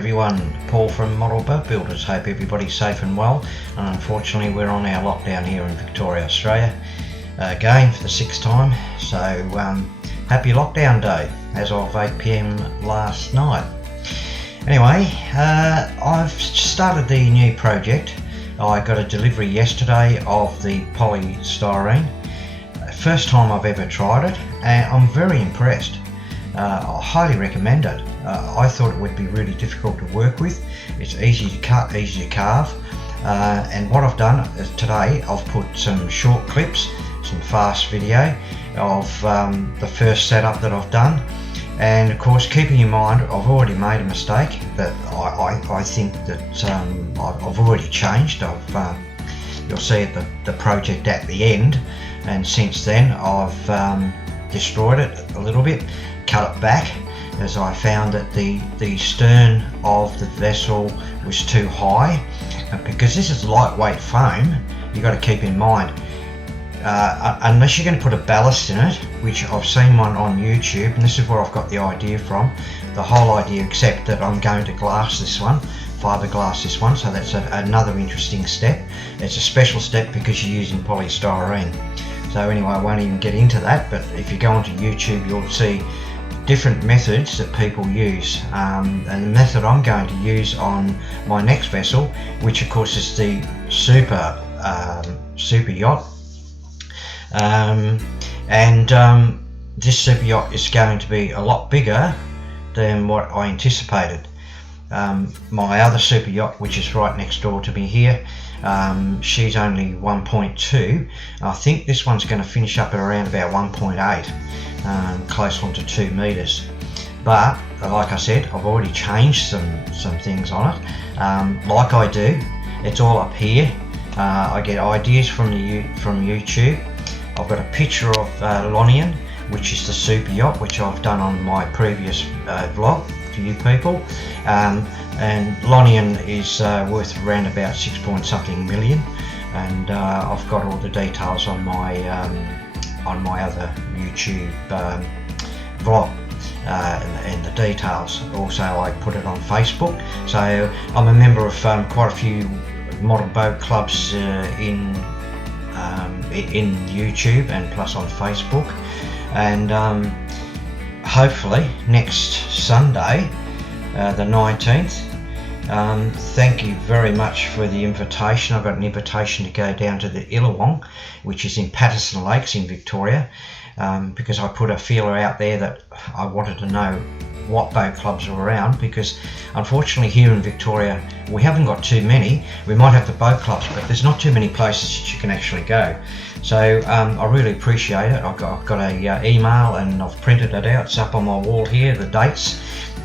everyone, Paul from Model Boat Builders. Hope everybody's safe and well. And unfortunately we're on our lockdown here in Victoria, Australia, again for the 6th time. So happy lockdown day as of 8 PM last night. Anyway, I've started the new project. I got a delivery yesterday of the polystyrene. First time I've ever tried it, and I'm very impressed. I highly recommend it. I thought it would be really difficult to work with. It's easy to cut, easy to carve, and what I've done is today I've put some short clips, some fast video of the first setup that I've done, and of course keeping in mind I've already made a mistake that I think that I've already changed. You'll see at the project at the end, and since then I've destroyed it a little bit, cut it back, as I found that the stern of the vessel was too high. And because this is lightweight foam, you've got to keep in mind, unless you're going to put a ballast in it, which I've seen one on YouTube, and this is where I've got the idea from, the whole idea, except that I'm going to glass this one, fiberglass this one, so that's another interesting step. It's a special step because you're using polystyrene. So anyway, I won't even get into that, but if you go onto YouTube you'll see different methods that people use, and the method I'm going to use on my next vessel, which of course is the Superyacht, this Superyacht is going to be a lot bigger than what I anticipated. My other Superyacht, which is right next door to me here, she's only 1.2. I think this one's going to finish up at around about 1.8, close on to 2 meters. But like I said, I've already changed some things on it. Like I do, it's all up here. I get ideas from YouTube. I've got a picture of Lonian, which is the Superyacht, which I've done on my previous vlog for you people. And Lonian is worth around about 6 point something million, and I've got all the details on my other YouTube vlog, and the details. Also I put it on Facebook, so I'm a member of quite a few model boat clubs in YouTube and plus on Facebook, and hopefully next Sunday, the 19th. Thank you very much for the invitation. I got an invitation to go down to the Illawong, which is in Patterson Lakes in Victoria, because I put a feeler out there that I wanted to know what boat clubs are around, because unfortunately here in Victoria we haven't got too many. We might have the boat clubs, but there's not too many places that you can actually go. So I really appreciate it. I've got a email, and I've printed it out. It's up on my wall here, the dates.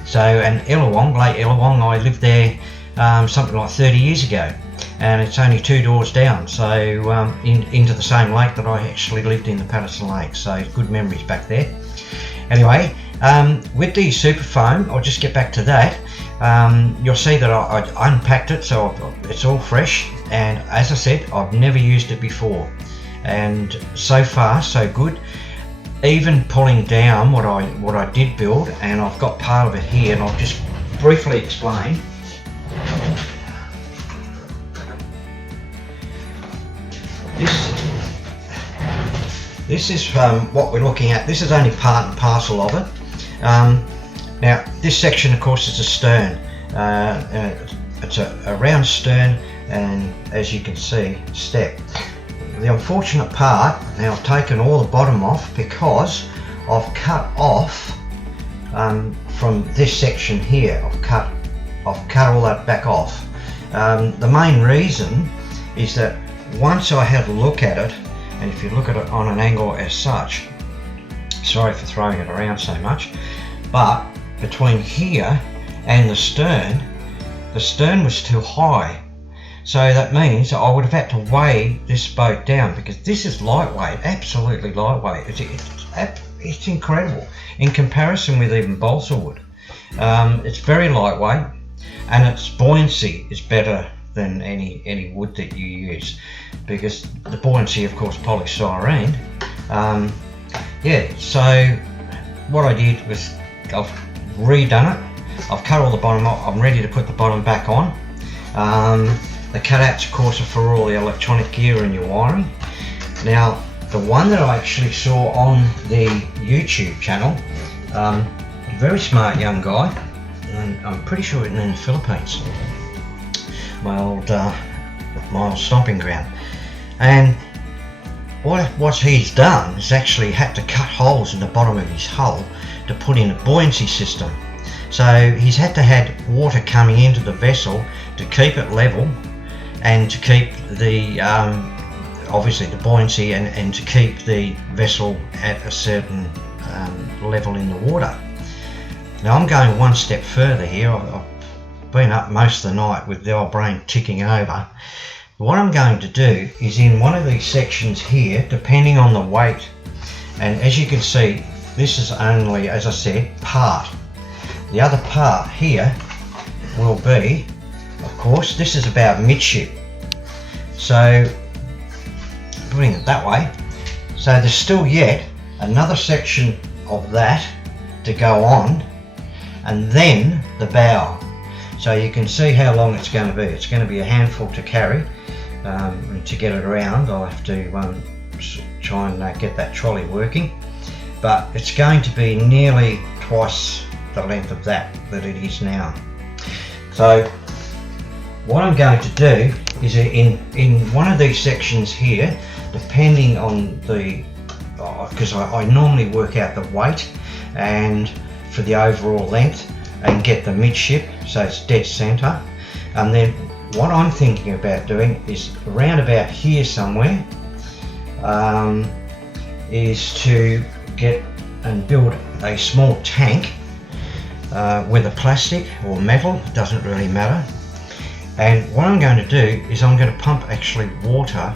So, and Illawong, Lake Illawong, I lived there something like 30 years ago, and it's only 2 doors down, so into the same lake that I actually lived in, the Patterson Lake. So good memories back there. Anyway, with the super foam, I'll just get back to that. You'll see that I unpacked it, so it's all fresh, and as I said, I've never used it before, and so far so good. Even pulling down what I did build, and I've got part of it here, and I'll just briefly explain. This is what we're looking at. This is only part and parcel of it. Now this section of course is a stern. It's a round stern, and as you can see, step. The unfortunate part, now I've taken all the bottom off because I've cut off from this section here. I've cut all that back off. The main reason is that once I had a look at it, and if you look at it on an angle as such, sorry for throwing it around so much, but between here and the stern was too high. So that means I would have had to weigh this boat down, because this is lightweight, absolutely lightweight. It's incredible in comparison with even balsa wood. It's very lightweight, and its buoyancy is better than any wood that you use, because the buoyancy, of course, polystyrene. Yeah, so what I did was I've redone it. I've cut all the bottom off. I'm ready to put the bottom back on. The cutouts, of course, are for all the electronic gear and your wiring. Now, the one that I actually saw on the YouTube channel, a very smart young guy, and I'm pretty sure it's in the Philippines, my old stomping ground. And what he's done is actually had to cut holes in the bottom of his hull to put in a buoyancy system. So he's had to have water coming into the vessel to keep it level and to keep the obviously the buoyancy and to keep the vessel at a certain level in the water. Now I'm going one step further here. I've been up most of the night with the old brain ticking over. What I'm going to do is in one of these sections here, depending on the weight, and as you can see, this is only, as I said, part. The other part here will be, of course, this is about midship. So putting it that way, so there's still yet another section of that to go on, and then the bow. So you can see how long it's going to be. It's going to be a handful to carry. To get it around, I'll have to try and get that trolley working, but it's going to be nearly twice the length of that it is now. So what I'm going to do is in one of these sections here, depending on the because I normally work out the weight and for the overall length and get the midship so it's dead center, and then what I'm thinking about doing is around about here somewhere, is to get and build a small tank, whether plastic or metal, doesn't really matter. And what I'm going to do is I'm going to pump actually water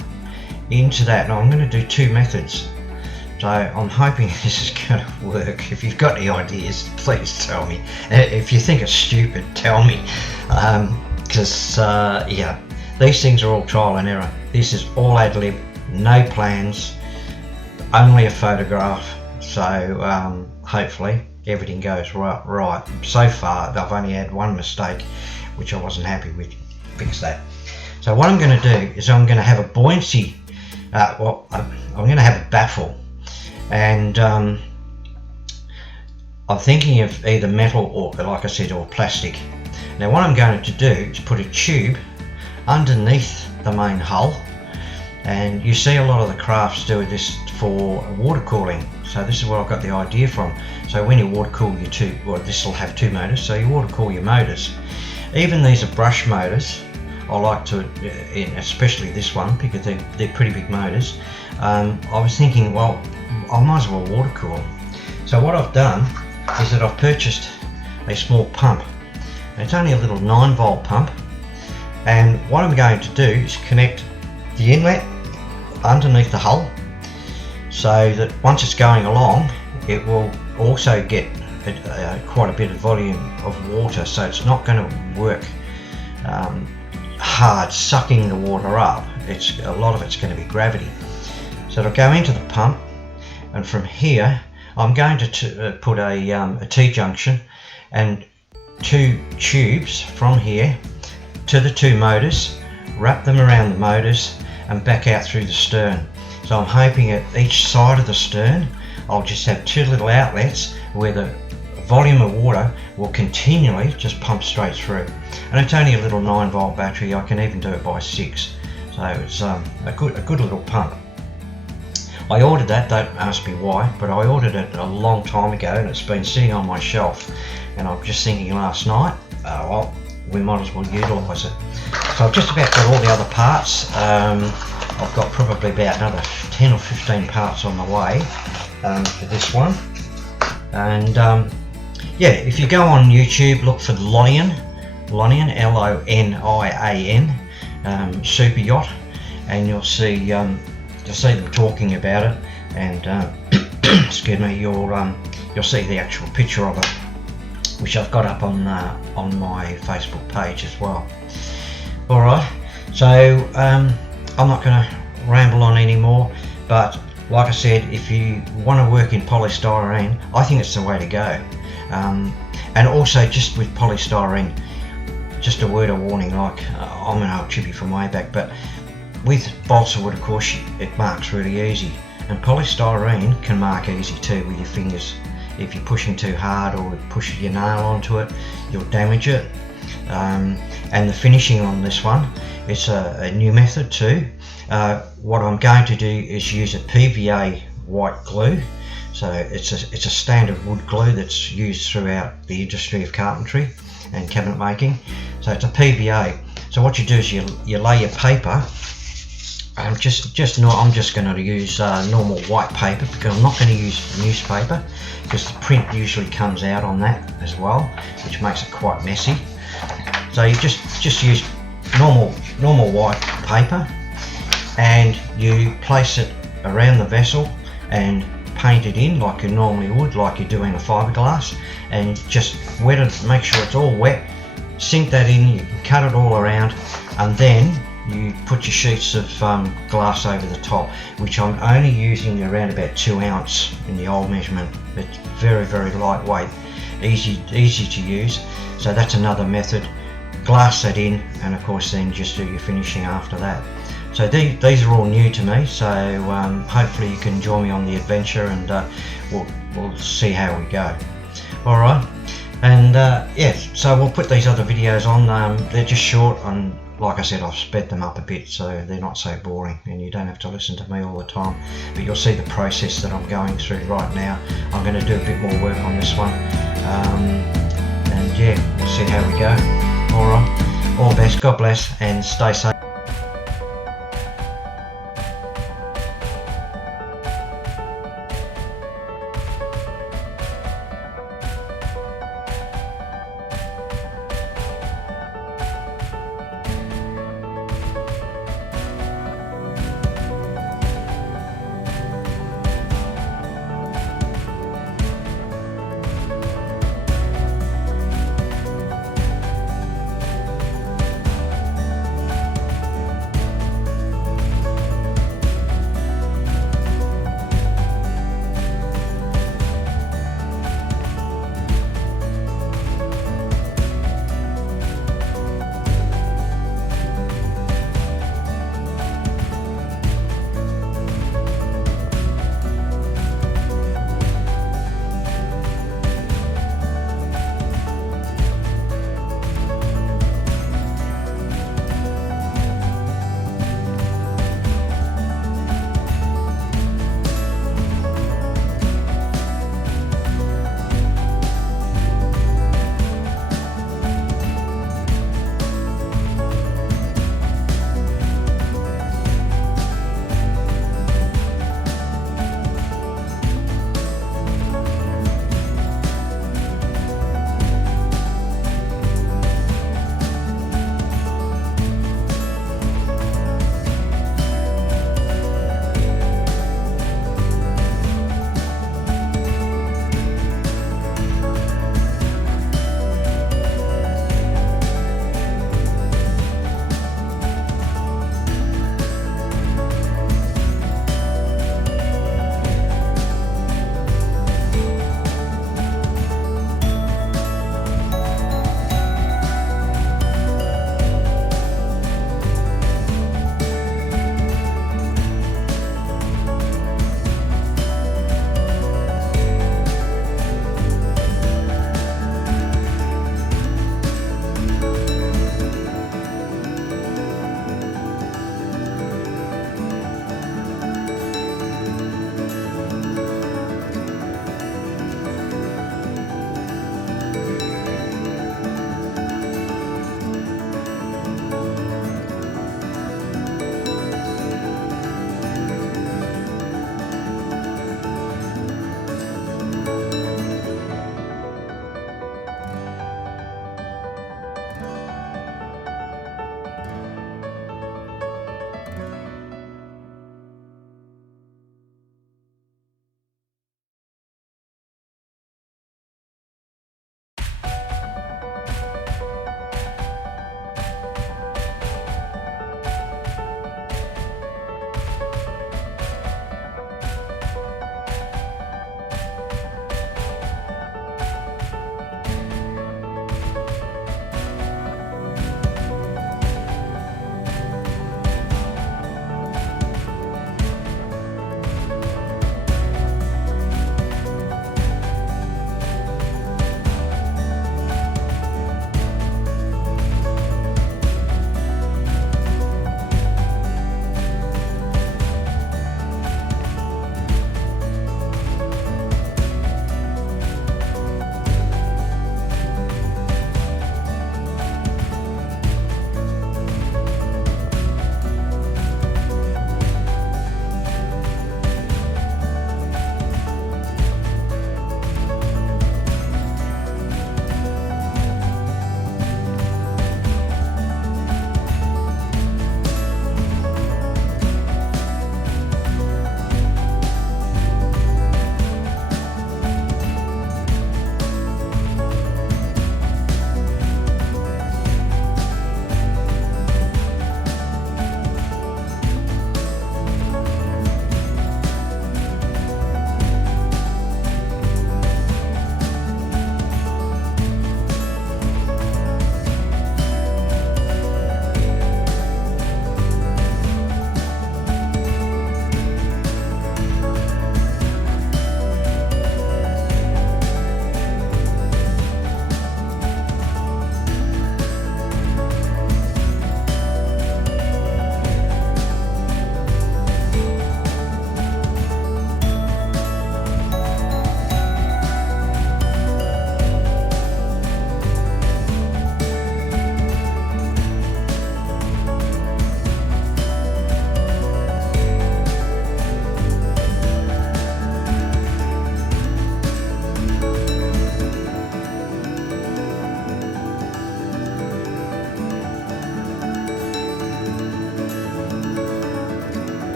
into that. Now I'm going to do two methods. So I'm hoping this is going to work. If you've got any ideas, please tell me. If you think it's stupid, tell me. Because yeah, these things are all trial and error. This is all ad lib, no plans, only a photograph. So hopefully everything goes right. So far I've only had one mistake, which I wasn't happy with. Fix that. So what I'm going to do is I'm going to have a buoyancy. I'm going to have a baffle, and I'm thinking of either metal or, like I said, or plastic. Now what I'm going to do is put a tube underneath the main hull, and you see a lot of the crafts do this for water cooling. So this is where I got the idea from. So when you water cool your tube, well, this will have two motors, so you water cool your motors. Even these are brush motors. I like to, especially this one, because they're pretty big motors. I was thinking, well, I might as well water cool. So what I've done is that I've purchased a small pump. It's only a little 9-volt pump, and what I'm going to do is connect the inlet underneath the hull, so that once it's going along, it will also get quite a bit of volume of water, so it's not going to work hard sucking the water up. It's a lot of it's going to be gravity. So it'll go into the pump, and from here I'm going to put a T-junction and two tubes from here to the two motors, wrap them around the motors and back out through the stern. So I'm hoping at each side of the stern I'll just have two little outlets where the volume of water will continually just pump straight through. And it's only a little 9-volt battery. I can even do it by 6, so it's a good little pump. I ordered that, don't ask me why, but I ordered it a long time ago and it's been sitting on my shelf, and I'm just thinking last night, well, we might as well utilise it. So I've just about got all the other parts. I've got probably about another 10 or 15 parts on the way for this one. And yeah, if you go on YouTube, look for Lonian, Lonian, Superyacht, and you'll see them talking about it, and excuse me, you'll see the actual picture of it, which I've got up on my Facebook page as well. All right, so I'm not going to ramble on anymore, but like I said, if you want to work in polystyrene, I think it's the way to go. And also, just with polystyrene, just a word of warning, like I'm an old chippy from way back, but with balsa wood, of course, it marks really easy, and polystyrene can mark easy too with your fingers. If you're pushing too hard or push your nail onto it, you'll damage it. And the finishing on this one, it's a new method too. What I'm going to do is use a PVA white glue. So it's a standard wood glue that's used throughout the industry of carpentry and cabinet making. So it's a PVA. So what you do is you lay your paper. I'm just going to use normal white paper, because I'm not going to use newspaper, because the print usually comes out on that as well, which makes it quite messy. So you just use normal white paper, and you place it around the vessel and paint it in like you normally would, like you do in a fiberglass, and just wet it, make sure it's all wet, sink that in, you can cut it all around, and then you put your sheets of glass over the top, which I'm only using around about 2 ounce in the old measurement. It's very, very lightweight, easy to use. So that's another method. Glass that in, and of course then just do your finishing after that. So these are all new to me, so hopefully you can join me on the adventure, and we'll see how we go. Alright, and yes, so we'll put these other videos on. They're just short, and like I said, I've sped them up a bit so they're not so boring, and you don't have to listen to me all the time, but you'll see the process that I'm going through right now. I'm going to do a bit more work on this one, and yeah, we'll see how we go. Alright, all the best, God bless, and stay safe.